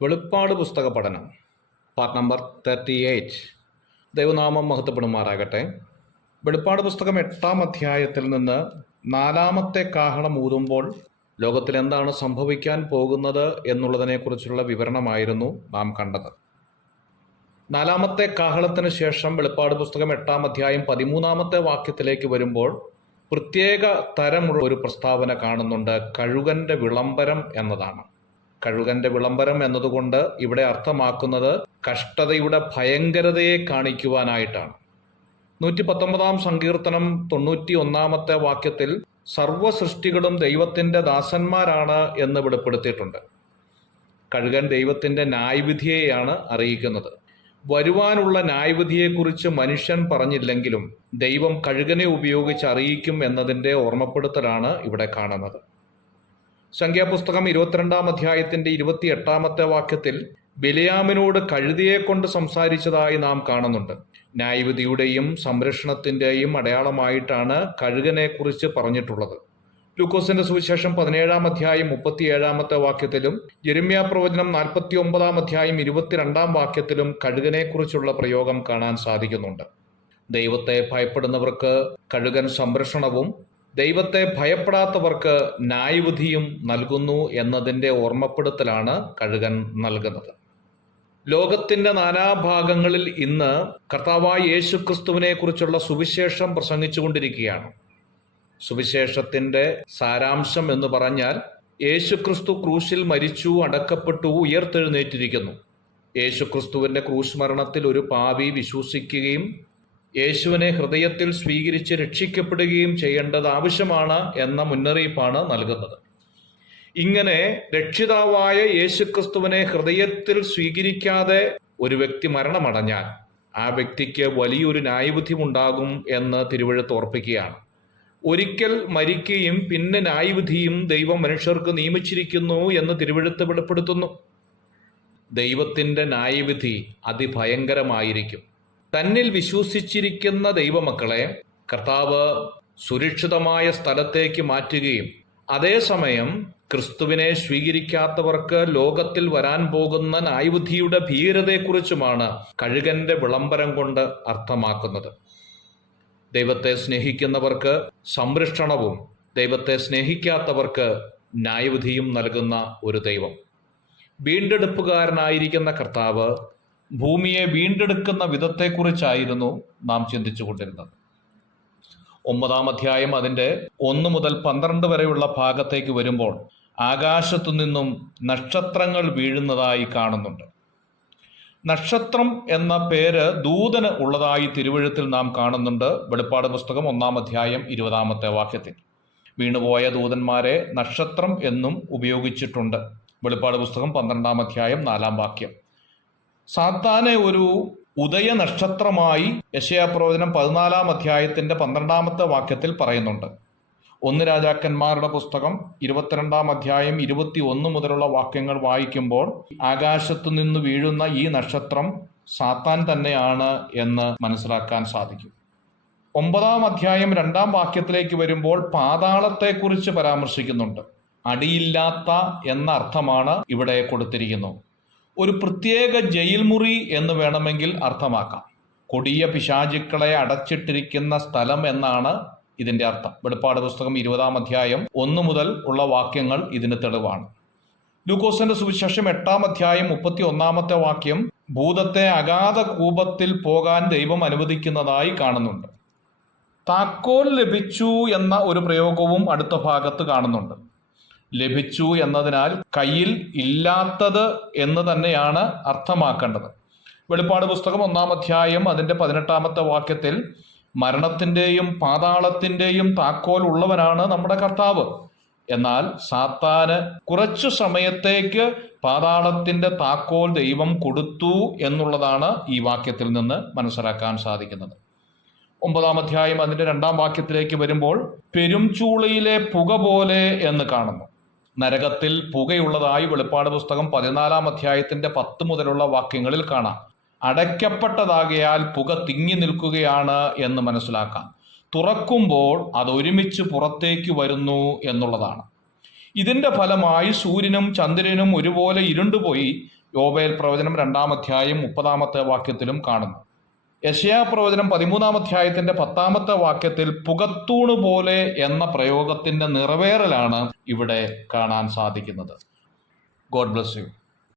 വെളിപ്പാട് പുസ്തക പഠനം പാർട്ട് നമ്പർ 38. ദൈവനാമം മഹത്വപ്പെടുമാറാകട്ടെ. വെളിപ്പാട് പുസ്തകം 8-ാം അധ്യായത്തിൽ നിന്ന് 4-ാമത്തെ കാഹളം ഊതുമ്പോൾ ലോകത്തിൽ എന്താണ് സംഭവിക്കാൻ പോകുന്നത് എന്നുള്ളതിനെക്കുറിച്ചുള്ള വിവരണമായിരുന്നു നാം കണ്ടത്. 4-ാമത്തെ കാഹളത്തിന് ശേഷം വെളിപ്പാട് പുസ്തകം 8-ാം അധ്യായം 13-ാമത്തെ വാക്യത്തിലേക്ക് വരുമ്പോൾ പ്രത്യേക തരമുള്ള ഒരു പ്രസ്താവന കാണുന്നുണ്ട്. കഴുകന്റെ വിളംബരം എന്നതാണ്. കഴുകന്റെ വിളംബരം എന്നതുകൊണ്ട് ഇവിടെ അർത്ഥമാക്കുന്നത് കഷ്ടതയുടെ ഭയങ്കരതയെ കാണിക്കുവാനായിട്ടാണ്. 119-ാം സങ്കീർത്തനം 91-ാമത്തെ വാക്യത്തിൽ സർവ്വ സൃഷ്ടികളും ദൈവത്തിന്റെ ദാസന്മാരാണ് എന്ന് വെളിപ്പെടുത്തിയിട്ടുണ്ട്. കഴുകൻ ദൈവത്തിന്റെ ന്യായവിധിയെയാണ് അറിയിക്കുന്നത്. വരുവാനുള്ള ന്യായവിധിയെക്കുറിച്ച് മനുഷ്യൻ പറഞ്ഞില്ലെങ്കിലും ദൈവം കഴുകനെ ഉപയോഗിച്ച് അറിയിക്കും എന്നതിൻ്റെ ഓർമ്മപ്പെടുത്തലാണ് ഇവിടെ കാണുന്നത്. സംഖ്യാപുസ്തകം 22-ാം അധ്യായത്തിന്റെ 28-ാമത്തെ വാക്യത്തിൽ ബിലെയാമിനോട് കഴുതയെ കൊണ്ട് സംസാരിച്ചതായി നാം കാണുന്നുണ്ട്. ന്യായവിധിയുടെയും സംരക്ഷണത്തിൻ്റെയും അടയാളമായിട്ടാണ് കഴുകനെ കുറിച്ച് പറഞ്ഞിട്ടുള്ളത്. ലൂക്കോസിന്റെ സുവിശേഷം 17-ാം അധ്യായം 37-ാമത്തെ വാക്യത്തിലും യെരമ്യാ പ്രവചനം 49-ാം അധ്യായം 22-ാം വാക്യത്തിലും കഴുകനെ കുറിച്ചുള്ള പ്രയോഗം കാണാൻ സാധിക്കുന്നുണ്ട്. ദൈവത്തെ ഭയപ്പെടുന്നവർക്ക് കഴുകൻ സംരക്ഷണവും ദൈവത്തെ ഭയപ്പെടാത്തവർക്ക് ന്യായവിധിയും നൽകുന്നു എന്നതിൻ്റെ ഓർമ്മപ്പെടുത്തലാണ് കഴുകൻ നൽകുന്നത്. ലോകത്തിന്റെ നാനാഭാഗങ്ങളിൽ ഇന്ന് കർത്താവായ യേശുക്രിസ്തുവിനെ കുറിച്ചുള്ള സുവിശേഷം പ്രസംഗിച്ചുകൊണ്ടിരിക്കുകയാണ്. സുവിശേഷത്തിന്റെ സാരാംശം എന്ന് പറഞ്ഞാൽ യേശുക്രിസ്തു ക്രൂശിൽ മരിച്ചു, അടക്കപ്പെട്ടു, ഉയർത്തെഴുന്നേറ്റിരിക്കുന്നു. യേശുക്രിസ്തുവിന്റെ ക്രൂശ് മരണത്തിൽ ഒരു പാപി വിശ്വസിക്കുകയും യേശുവിനെ ഹൃദയത്തിൽ സ്വീകരിച്ച് രക്ഷിക്കപ്പെടുകയും ചെയ്യേണ്ടത് ആവശ്യമാണ് എന്ന മുന്നറിയിപ്പാണ് നൽകുന്നത്. ഇങ്ങനെ രക്ഷിതാവായ യേശുക്രിസ്തുവിനെ ഹൃദയത്തിൽ സ്വീകരിക്കാതെ ഒരു വ്യക്തി മരണമടഞ്ഞാൽ ആ വ്യക്തിക്ക് വലിയൊരു ന്യായവിധി ഉണ്ടാകും എന്ന് തിരുവെഴുത്ത് ഓർപ്പിക്കുകയാണ്. ഒരിക്കൽ മരിക്കുകയും പിന്നെ ന്യായവിധിയും ദൈവം മനുഷ്യർക്ക് നിയമിച്ചിരിക്കുന്നു എന്ന് തിരുവെഴുത്ത് വെളിപ്പെടുത്തുന്നു. ദൈവത്തിന്റെ ന്യായവിധി അതിഭയങ്കരമായിരിക്കും. തന്നിൽ വിശ്വസിച്ചിരിക്കുന്ന ദൈവമക്കളെ കർത്താവ് സുരക്ഷിതമായ സ്ഥലത്തേക്ക് മാറ്റുകയും അതേസമയം ക്രിസ്തുവിനെ സ്വീകരിക്കാത്തവർക്ക് ലോകത്തിൽ വരാൻ പോകുന്ന ന്യായവിധിയുടെ ഭീകരതയെക്കുറിച്ചുമാണ് കഴുകന്റെ വിളംബരം കൊണ്ട് അർത്ഥമാക്കുന്നത്. ദൈവത്തെ സ്നേഹിക്കുന്നവർക്ക് സംരക്ഷണവും ദൈവത്തെ സ്നേഹിക്കാത്തവർക്ക് ന്യായവിധിയും നൽകുന്ന ഒരു ദൈവം. വീണ്ടെടുപ്പുകാരനായിരിക്കുന്ന കർത്താവ് ഭൂമിയെ വീണ്ടെടുക്കുന്ന വിധത്തെക്കുറിച്ചായിരുന്നു നാം ചിന്തിച്ചു കൊണ്ടിരുന്നത്. 9-ാം അധ്യായം അതിൻ്റെ 1 മുതൽ 12 വരെയുള്ള ഭാഗത്തേക്ക് വരുമ്പോൾ ആകാശത്തു നിന്നും നക്ഷത്രങ്ങൾ വീഴുന്നതായി കാണുന്നുണ്ട്. നക്ഷത്രം എന്ന പേര് ദൂതന് ഉള്ളതായി തിരുവെഴുത്തിൽ നാം കാണുന്നുണ്ട്. വെളിപ്പാട് പുസ്തകം 1-ാം അധ്യായം 20-ാമത്തെ വാക്യത്തിൽ വീണുപോയ ദൂതന്മാരെ നക്ഷത്രം എന്നും ഉപയോഗിച്ചിട്ടുണ്ട്. വെളിപ്പാട് പുസ്തകം 12-ാം അധ്യായം 4-ാം വാക്യം. സാത്താനെ ഒരു ഉദയ നക്ഷത്രമായി യെശയ്യാ പ്രവചനം 14-ാം അധ്യായത്തിന്റെ 12-ാമത്തെ വാക്യത്തിൽ പറയുന്നുണ്ട്. 1 രാജാക്കന്മാരുടെ പുസ്തകം 22-ാം അധ്യായം 21 മുതലുള്ള വാക്യങ്ങൾ വായിക്കുമ്പോൾ ആകാശത്തു നിന്ന് വീഴുന്ന ഈ നക്ഷത്രം സാത്താൻ തന്നെയാണ് എന്ന് മനസ്സിലാക്കാൻ സാധിക്കും. 9-ാം അധ്യായം 2-ാം വാക്യത്തിലേക്ക് വരുമ്പോൾ പാതാളത്തെക്കുറിച്ച് പരാമർശിക്കുന്നുണ്ട്. അടിയില്ലാത്ത എന്ന അർത്ഥമാണ് ഇവിടെ കൊടുത്തിരിക്കുന്നത്. ഒരു പ്രത്യേക ജയിൽ മുറി എന്ന് വേണമെങ്കിൽ അർത്ഥമാക്കാം. കൊടിയ പിശാചുക്കളെ അടച്ചിട്ടിരിക്കുന്ന സ്ഥലം എന്നാണ് ഇതിന്റെ അർത്ഥം. വെളിപ്പാട് പുസ്തകം 20-ാം അധ്യായം 1 മുതൽ ഉള്ള വാക്യങ്ങൾ ഇതിന് തെളിവാണ്. ലൂക്കോസിന്റെ സുവിശേഷം 8-ാം അധ്യായം 31-ാമത്തെ വാക്യം ഭൂതത്തെ അഗാധ കൂപത്തിൽ പോകാൻ ദൈവം അനുവദിക്കുന്നതായി കാണുന്നുണ്ട്. താക്കോൽ ലഭിച്ചു എന്ന ഒരു പ്രയോഗവും അടുത്ത ഭാഗത്ത് കാണുന്നുണ്ട്. ലഭിച്ചു എന്നതിനാൽ കയ്യിൽ ഇല്ലാത്തത് എന്ന് തന്നെയാണ് അർത്ഥമാക്കേണ്ടത്. വെളിപ്പാട് പുസ്തകം 1-ാം അധ്യായം അതിൻ്റെ 18-ാമത്തെ വാക്യത്തിൽ മരണത്തിൻ്റെയും പാതാളത്തിൻ്റെയും താക്കോൽ ഉള്ളവനാണ് നമ്മുടെ കർത്താവ്. എന്നാൽ സാത്താന് കുറച്ചു സമയത്തേക്ക് പാതാളത്തിൻ്റെ താക്കോൽ ദൈവം കൊടുത്തു എന്നുള്ളതാണ് ഈ വാക്യത്തിൽ നിന്ന് മനസ്സിലാക്കാൻ സാധിക്കുന്നത്. 9-ാം അധ്യായം അതിൻ്റെ 2-ാം വാക്യത്തിലേക്ക് വരുമ്പോൾ പെരുംചൂളയിലെ പുക പോലെ എന്ന് കാണുന്നു. നരകത്തിൽ പുകയുള്ളതായി വെളിപ്പാട് പുസ്തകം 14-ാം അധ്യായത്തിന്റെ 10 മുതലുള്ള വാക്യങ്ങളിൽ കാണാം. അടയ്ക്കപ്പെട്ടതാകയാൽ പുക തിങ്ങി നിൽക്കുകയാണ് എന്ന് മനസ്സിലാക്കാം. തുറക്കുമ്പോൾ അത് ഒരുമിച്ച് പുറത്തേക്ക് വരുന്നു എന്നുള്ളതാണ്. ഇതിന്റെ ഫലമായി സൂര്യനും ചന്ദ്രനും ഒരുപോലെ ഇരുണ്ടുപോയി യോവേൽ പ്രവചനം 2-ാം അധ്യായം 30-ാമത്തെ വാക്യത്തിലും കാണുന്നു. യെശയ്യാ പ്രവചനം 13-ാം അധ്യായത്തിന്റെ 10-ാമത്തെ വാക്യത്തിൽ പുകത്തൂണ് പോലെ എന്ന പ്രയോഗത്തിന്റെ നിറവേറലാണ് ഇവിടെ കാണാൻ സാധിക്കുന്നത്. God bless you.